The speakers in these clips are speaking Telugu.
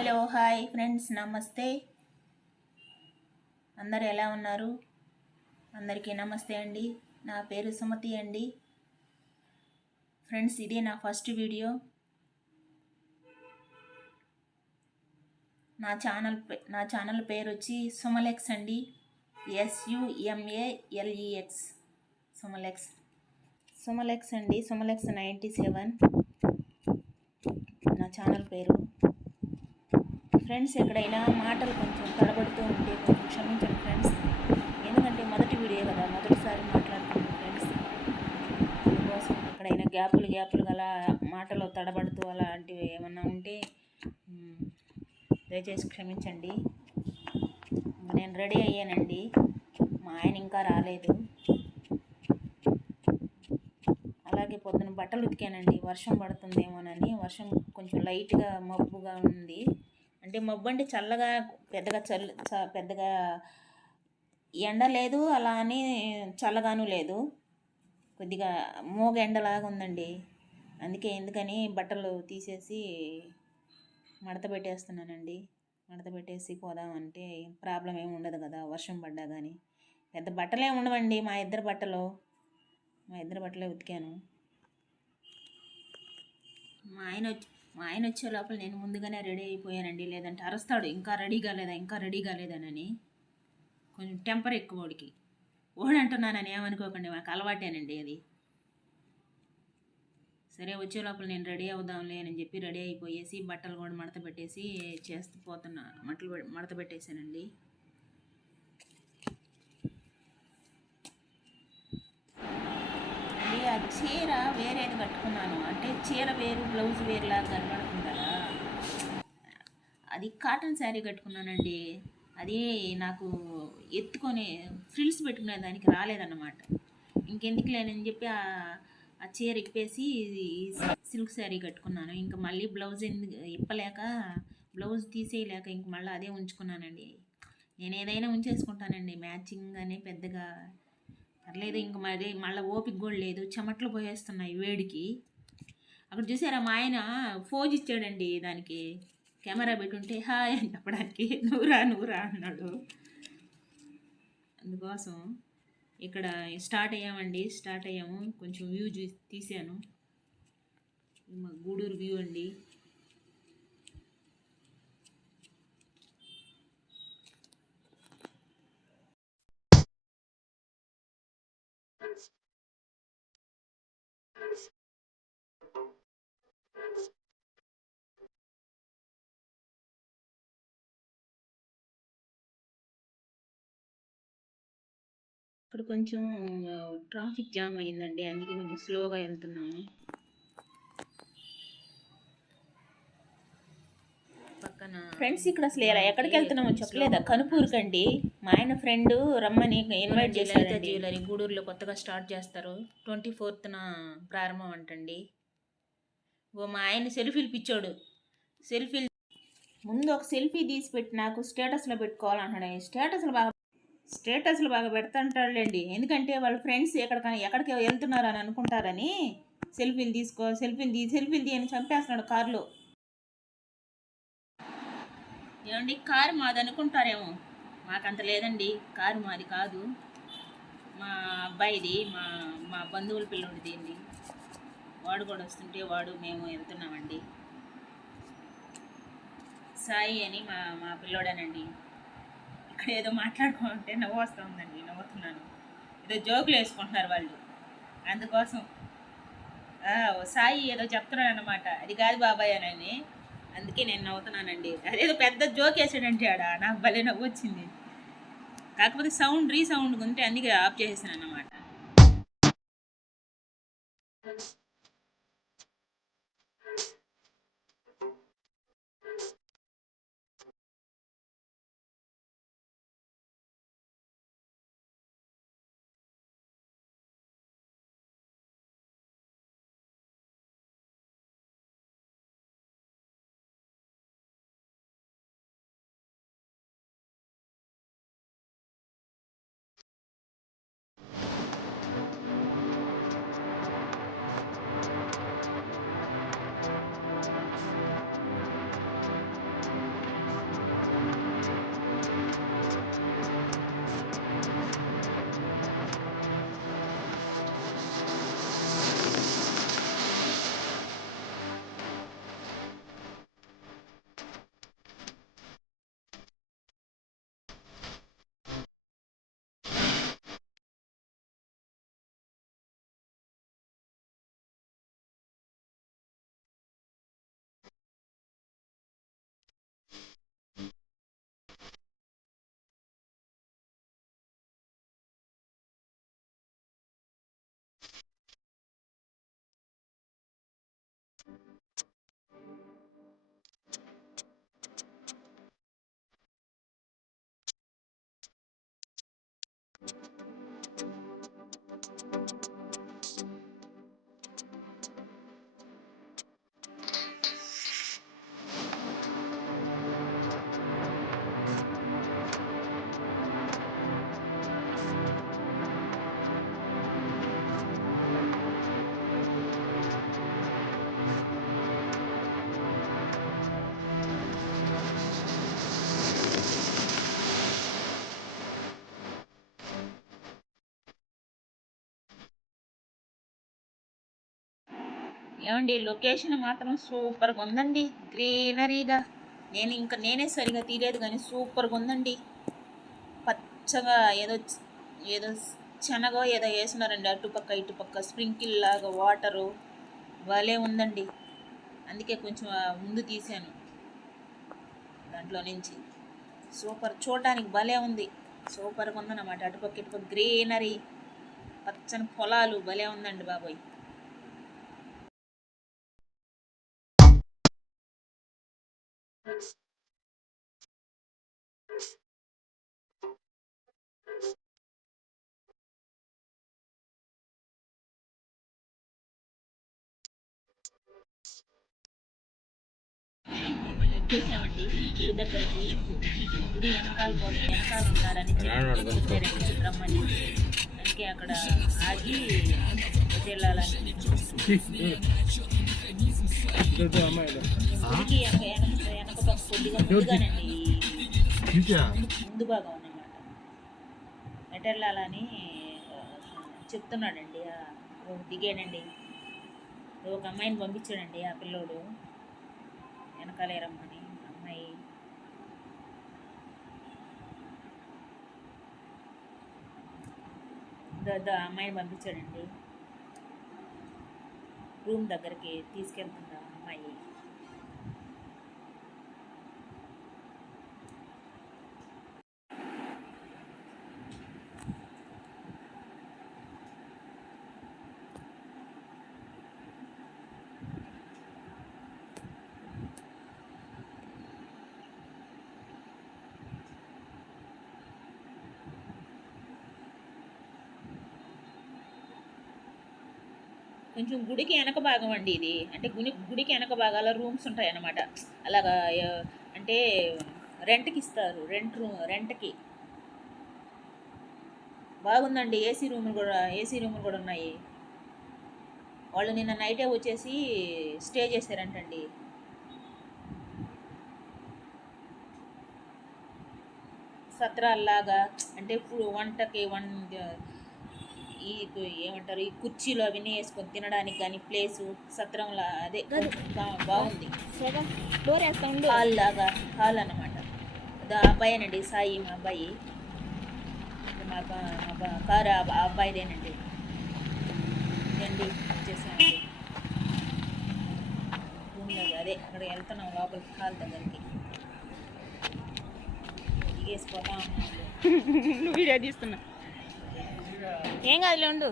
హలో హాయ్ ఫ్రెండ్స్ నమస్తే. అందరు ఎలా ఉన్నారు? అందరికీ నమస్తే అండి. నా పేరు సుమతి అండి. ఫ్రెండ్స్ ఇదే నా ఫస్ట్ వీడియో. నా ఛానల్ పే- నా ఛానల్ పేరు వచ్చి సుమలెక్స్ అండి. ఎస్యుఎంఏఎల్ఈఎక్స్ సుమలెక్స్. సుమలెక్స్ అండి. సుమలెక్స్ నైంటీ సెవెన్. నా ఛానల్ పేరు ఫ్రెండ్స్ ఎక్కడైనా మాటలు కొంచెం తడబడుతూ ఉంటే కొంచెం క్షమించండి ఫ్రెండ్స్. ఎందుకంటే మొదటి వీడియో కదా మొదటిసారి మాట్లాడుతున్నాను ఫ్రెండ్స్. అందుకోసం ఎక్కడైనా గ్యాపులు గ్యాపులు గల మాటలు తడబడుతూ అలాంటివి ఏమన్నా ఉంటే దయచేసి క్షమించండి. నేను రెడీ అయ్యానండి. మా ఆయన ఇంకా రాలేదు. అలాగే పొద్దున బట్టలు ఉతికానండి. వర్షం పడుతుందేమోనని వర్షం కొంచెం లైట్గా మబ్బుగా ఉంది. అంటే మబ్బు అంటే చల్లగా పెద్దగా చల్ల చ- పెద్దగా ఎండ లేదు అలా అని చల్లగాను లేదు. కొద్దిగా మోగ ఎండలాగా ఉందండి. అందుకే ఎందుకని బట్టలు తీసేసి మడత పెట్టేస్తున్నానండి. మడత పెట్టేసి పోదామంటే ప్రాబ్లం ఏమి ఉండదు కదా వర్షం పడ్డా కానీ పెద్ద బట్టలే ఉండవండి మా ఇద్దరు బట్టలు. మా ఇద్దరు బట్టలే ఉతికాను. మా ఆయన వచ్చి మా ఆయన వచ్చే లోపల నేను ముందుగానే రెడీ అయిపోయానండి. లేదంటే అరుస్తాడు. ఇంకా రెడీ కాలేదా? ఇంకా రెడీ కాలేదానని. కొంచెం టెంపర్ ఎక్కువ వాడికి. ఓడంటున్నానని ఏమనుకోకండి మాకు అలవాటేనండి అది. సరే వచ్చే లోపల నేను రెడీ అవుదాంలే అని చెప్పి రెడీ అయిపోయేసి బట్టలు కూడా మడత పెట్టేసి చేస్తూ పోతున్నా. మట్టలు మడత పెట్టేశానండి అండి ఆ చీర వేరేది కట్టుకున్నాను. అంటే చీర వేరు బ్లౌజ్ వేరులా కనబడుతుంది అది కాటన్ శారీ కట్టుకున్నానండి. అది నాకు ఎత్తుకొని ఫ్రిల్స్ పెట్టుకునే దానికి రాలేదన్నమాట. ఇంకెందుకు లేనని చెప్పి ఆ ఆ చీర ఇప్పేసి సిల్క్ శారీ కట్టుకున్నాను. ఇంకా మళ్ళీ బ్లౌజ్ ఎందుకు ఇప్పలేక బ్లౌజ్ తీసేయలేక ఇంక మళ్ళీ అదే ఉంచుకున్నానండి. నేను ఏదైనా ఉంచేసుకుంటానండి. మ్యాచింగ్ అని పెద్దగా పర్లేదు ఇంక మరి మళ్ళీ ఓపిక కూడా లేదు. చెమట్లు పోయేస్తున్నాయి వేడికి. అక్కడ చూసారా మా ఆయన ఫోజ్ ఇచ్చాడండి దానికి. కెమెరా పెట్టుంటే హాయ్ అని చెప్పడానికి. నూరా నూరా అన్నాడు. అందుకోసం ఇక్కడ స్టార్ట్ అయ్యామండి. స్టార్ట్ అయ్యాము. కొంచెం వ్యూ చూ తీసాను మా గూడూరు వ్యూ అండి. ఇక్కడ కొంచెం ట్రాఫిక్ జామ్ అయిందండి. అందుకే కొంచెం స్లోగా వెళ్తున్నాము. పక్కన ఫ్రెండ్స్ ఇక్కడ అసలు ఇలా ఎక్కడికి వెళ్తున్నామో చెప్పలేదా? కనుపూరుకండి మా ఆయన ఫ్రెండ్ రమ్మని ఇన్వైట్ చేశారు జ్యువెలరీ గూడూరులో కొత్తగా స్టార్ట్ చేస్తారు. ట్వంటీ ఫోర్త్న ప్రారంభం అంటండి. ఓ మా ఆయన సెల్ఫీలు పిచ్చోడు. సెల్ఫీలు ముందు ఒక సెల్ఫీ తీసి పెట్టి నాకు స్టేటస్లో పెట్టుకోవాలంటున్నాడు. స్టేటస్లో బాగా స్టేటస్లు బాగా పెడతాంటాడులేండి. ఎందుకంటే వాళ్ళ ఫ్రెండ్స్ ఎక్కడికైనా ఎక్కడికి వెళ్తున్నారు అని అనుకుంటారని సెల్ఫీలు తీసుకో సెల్ఫీలు తీ సెల్ఫీలు తీ అని చంపేస్తున్నాడు కారులో. ఏమండి? కారు మాది అనుకుంటారేమో. మాకంత లేదండి. కారు మాది కాదు. మా అబ్బాయిది మా మా బంధువుల పిల్లోడిది అండి. వాడు కూడా వస్తుంటే వాడు మేము వెళ్తున్నామండి. సాయి అని మా మా పిల్లోడేనండి. అక్కడ ఏదో మాట్లాడుకుంటే నవ్వు వస్తుందండి నవ్వుతున్నాను. ఏదో జోకులు వేసుకుంటున్నారు వాళ్ళు. అందుకోసం ఓ సాయి ఏదో చెప్తున్నాడు అనమాట అది కాదు బాబాయ్ అని అందుకే నేను నవ్వుతున్నానండి. అదేదో పెద్ద జోక్ వేసాడంటే ఆడ నాకు భలే నవ్వు వచ్చింది. కాకపోతే సౌండ్ రీసౌండ్ ఉంటే అందుకే ఆఫ్ చేసేసాను అన్నమాట ఏమండి లొకేషన్ మాత్రం సూపర్గా ఉందండి. గ్రీనరీగా. నేను ఇంకా నేనే సరిగా తీరేది కానీ సూపర్గా ఉందండి. పచ్చగా ఏదో ఏదో చెనగో ఏదో వేసినారండి అటుపక్క ఇటుపక్క స్ప్రింకిల్ లాగా వాటరు. భలే ఉందండి. అందుకే కొంచెం ముందు తీశాను. దాంట్లో నుంచి. సూపర్ చూడటానికి భలే ఉంది. సూపర్గా ఉందన్నమాట. అటుపక్క ఇటుపక్క గ్రీనరీ. పచ్చని పొలాలు భలే ఉందండి బాబోయ్. రమ్మని అందుకే అక్కడ ఆగి వెళ్ళాలని గుడికి పక్క కొద్దిగా ముందుగానండి ముందు భాగం అన్నమాట ఎటు చెప్తున్నాడండి ఓ దిగాడండి ఒక అమ్మాయిని పంపించాడండి ఆ పిల్లోడు. వెనకాలే రమ్మని అమ్మాయి. అమ్మాయిని పంపించాడండి. రూమ్ దగ్గరికి తీసుకెళ్తుంది అమ్మాయి. కొంచెం గుడికి వెనక భాగం అండి ఇది. అంటే గుడి గుడికి వెనక భాగాల రూమ్స్ ఉంటాయి అన్నమాట అలాగా అంటే రెంట్కి ఇస్తారు. రెంట్ రూమ్ రెంట్కి. బాగుందండి ఏసీ రూములు కూడా ఏసీ రూములు కూడా ఉన్నాయి. వాళ్ళు నిన్న నైటే వచ్చేసి స్టే చేశారంటండి. సత్రాల్లాగా అంటే ఇప్పుడు వంటకి వన్ ఈ ఏమంటారు ఈ కుర్చీలు అవన్నీ వేసుకొని తినడానికి కానీ ప్లేసు సత్రంలా అదే బాగుంది. డోర్ వేస్తా ఉండు హాల్ లాగా హాల్ అన్నమాట. అది ఆ అబ్బాయేనండి సాయి మా అబ్బాయి. మా మా కారు ఆ అబ్బాయిదేనండి. రండి వచ్చేసామండి. అదే అక్కడ వెళ్తున్నాం లోపలికి హాల్ దగ్గరికి. దిగేసిపోతా ఉన్నాం నువ్వు వీడియో తీస్తున్నా. ఏం కాదులే ఉండు.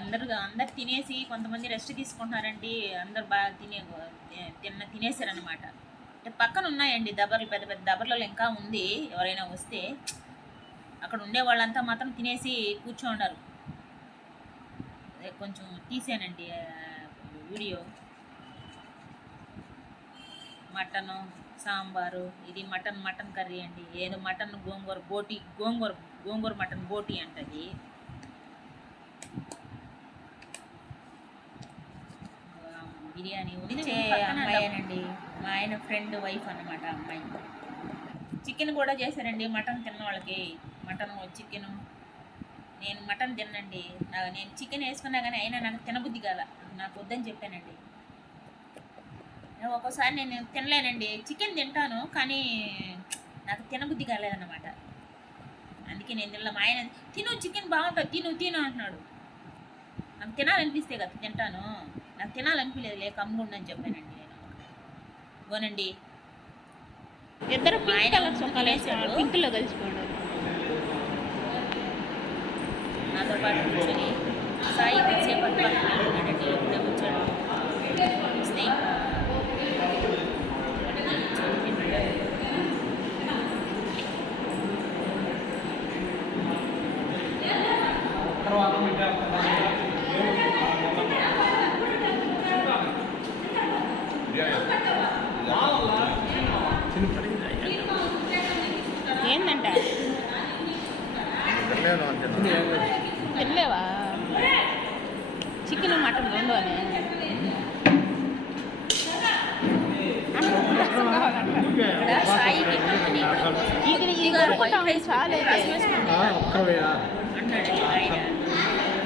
అందరు అందరు తినేసి కొంతమంది రెస్ట్ తీసుకుంటున్నారండి. అందరు బాగా తినే తిన్న తినేసారనమాట అంటే పక్కన ఉన్నాయండి దబర్లు పెద్ద పెద్ద దబర్లలో ఇంకా ఉంది. ఎవరైనా వస్తే అక్కడ ఉండే వాళ్ళంతా మాత్రం తినేసి కూర్చోండారు. ఉన్నారు కొంచెం తీసానండి వీడియో. మటను సాంబారు ఇది మటన్ మటన్ కర్రీ అండి. ఏదో మటన్ గోంగూర బోటి గోంగూర గోంగూర మటన్ బోటి అంటది. బిర్యానీ వచ్చే అమ్మాయేనండి. మా ఆయన ఫ్రెండ్ వైఫ్ అన్నమాట అమ్మాయి. చికెన్ కూడా చేశారండి మటన్ తిన్న వాళ్ళకి. Mutton chicken. నేను మటన్ తిన్నండి. నేను చికెన్ వేసుకున్నా కానీ అయినా నాకు తినబుద్ధి కాల. నాకు వద్దని చెప్పానండి. ఒక్కోసారి నేను తినలేనండి. చికెన్ తింటాను కానీ నాకు తినబుద్ధి కాలేదన్నమాట. అందుకే నేను తినలే. మా ఆయన తిను చికెన్ బాగుంటుంది తిను తిను అంటున్నాడు. నాకు తినాలనిపిస్తే కదా తింటాను. నాకు తినాలనిపించలేదు లేక అమ్ముకుండని చెప్పానండి నేను. గోనండి ఇద్దరు పింక్ కలర్ చొక్కాలు వేసాడు వేశాడు. పింక్లో కలిసిపోయాడు నాతో పాటు కూర్చొని సాయి వచ్చాడు వస్తే ఏందంట తినలేవా చికెన్ మటన్ రెండు అని ఇక్కడ సాయికి కంపెనీ కూడా ఇది ఇది అనుకుంటాం చాలా అయితే ఒక్కవేయా అంటాడు ఆయన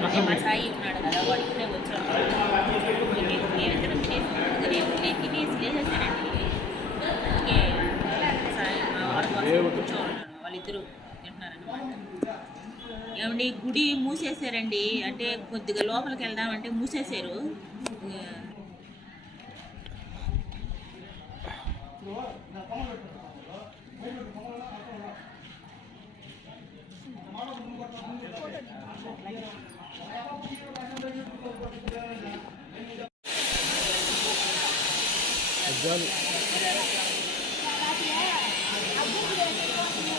అంటే మా సాయి ఉన్నాడు కదా వాడు ఇప్పుడే వచ్చాడు మేమిద్దరం చేసుకున్నాడు నేను నేను తినేసి లేచేసానండి అందుకే సాయి మా వాడు కోసం కూర్చోన్నాడు వాళ్ళిద్దరూ ఏమండి గుడి మూసేశారండి. అంటే కొద్దిగా లోపలికి వెళ్దామంటే మూసేశారు. ఇవాళ ఇది అంటే ఇది అంటే ఇవ్వాలా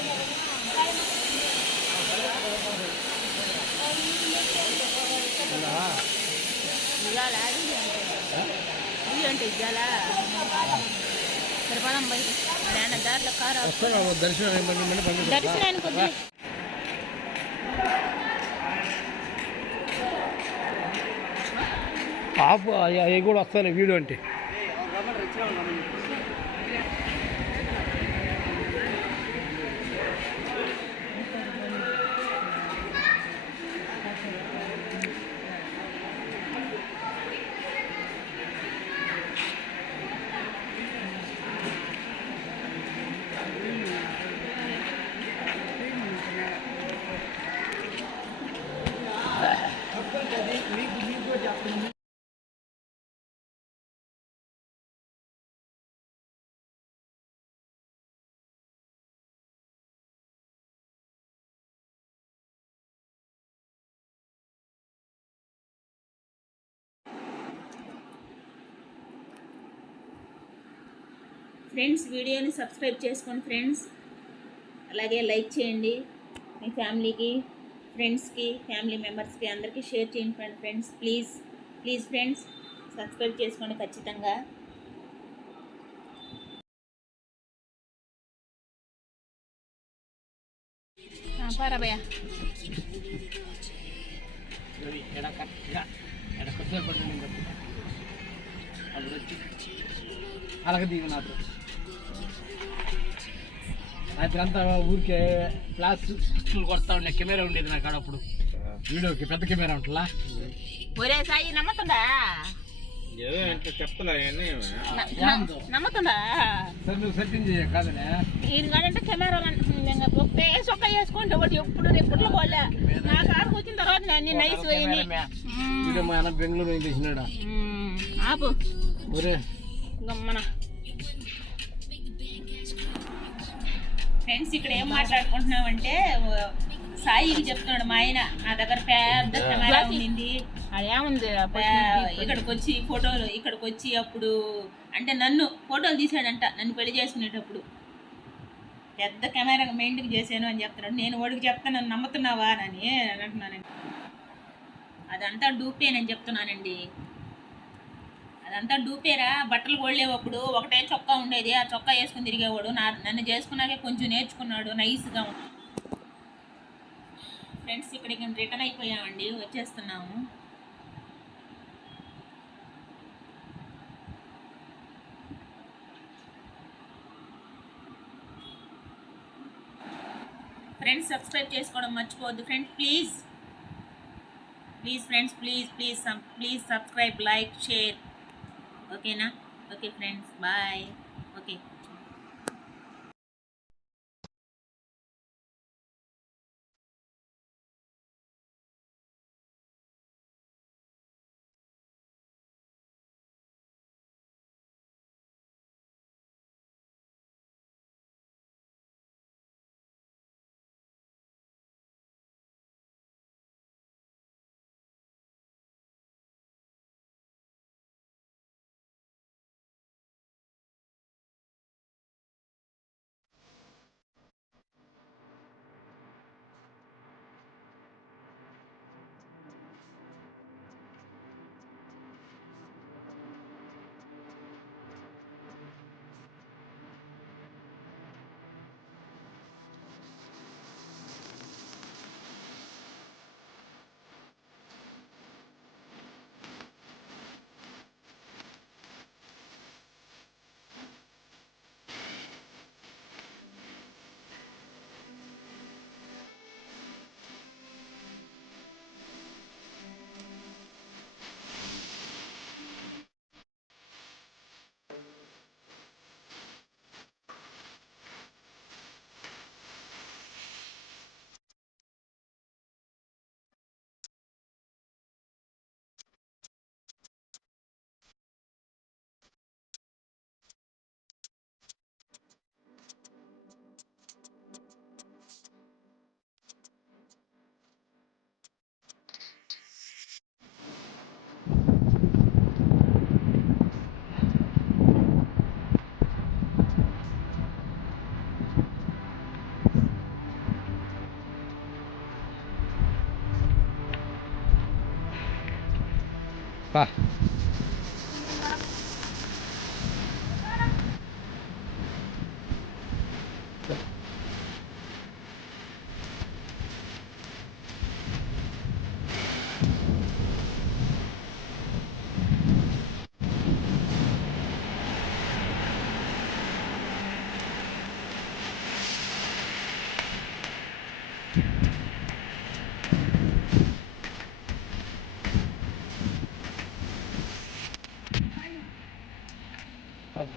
సరిపడం బయట నాన్న దాంట్లో కారు వస్తాను దర్శనం ఏమన్నా మళ్ళీ పంపిస్తా దర్శనానికి వద్దు ఆపు. అవి కూడా వస్తాను వీడియో అంటే. ఫ్రెండ్స్ వీడియోని సబ్స్క్రైబ్ చేసుకోండి ఫ్రెండ్స్. అలాగే లైక్ చేయండి. మీ ఫ్యామిలీకి ఫ్రెండ్స్కి ఫ్యామిలీ మెంబర్స్కి అందరికీ షేర్ చేయండి friends. Please please friends subscribe చేసుకోండి ఖచ్చితంగా. పారాబయ్య అలాగే దిగు నాతో రాత్రి అంతా ఊరికే ఫ్లాష్ కొడతా ఉండే. కెమెరా ఉండేది నాకు అప్పుడు. వీడియోకి పెద్ద కెమెరా ఉంటుందా ఒరే సాయి నమ్ముతుందా? ఏదో ఎంత చెప్తలే అవన్నీ న- న- నమ్ముతుందా? సరే నువ్వు సెట్టింగ్ చేయ కాదనే ఈయన కాడంటే కెమెరా ఒకే సొక్క వేసుకుంటే ఒకటి ఎప్పుడు ఎప్పుడు పోలే. నా వచ్చిన తర్వాత అన్ని నైస్ పోయింది వీడియో మా. అన్న బెంగళూరు పోయి తీసినాడా? ఆపు. ఒరే. గమ్మన ఫ్రెండ్స్ ఇక్కడ ఏం మాట్లాడుకుంటున్నామంటే సాయికి చెప్తున్నాడు మా ఆయన నా దగ్గర పెద్ద కెమెరా ఉండింది. పే- ఇక్కడికి వచ్చి ఫోటోలు ఇక్కడికి వచ్చి అప్పుడు అంటే నన్ను ఫోటోలు తీసాడంట నన్ను పెళ్ళి చేసుకునేటప్పుడు. పెద్ద కెమెరా మెయింటైన్ చేశాను అని చెప్తున్నాడు. నేను వాడికి చెప్తాను నమ్ముతున్నావా అని అంటున్నానండి. అదంతా డూపేనని చెప్తున్నానండి. అదంతా డూపేరా బట్టలు కొడలేవప్పుడు ఒకటే చొక్కా ఉండేది ఆ చొక్కా వేసుకుని తిరిగేవాడు. నా నన్ను చేసుకున్నాకే కొంచెం నేర్చుకున్నాడు నైస్గా ఫ్రెండ్స్ ఇక్కడికి రిటర్న్ అయిపోయామండి వచ్చేస్తున్నాము. ఫ్రెండ్స్ సబ్స్క్రైబ్ చేసుకోవడం మర్చిపోవద్దు. Friends please. Please friends please please please subscribe like share. ఓకేనా? Okay friends bye. pa.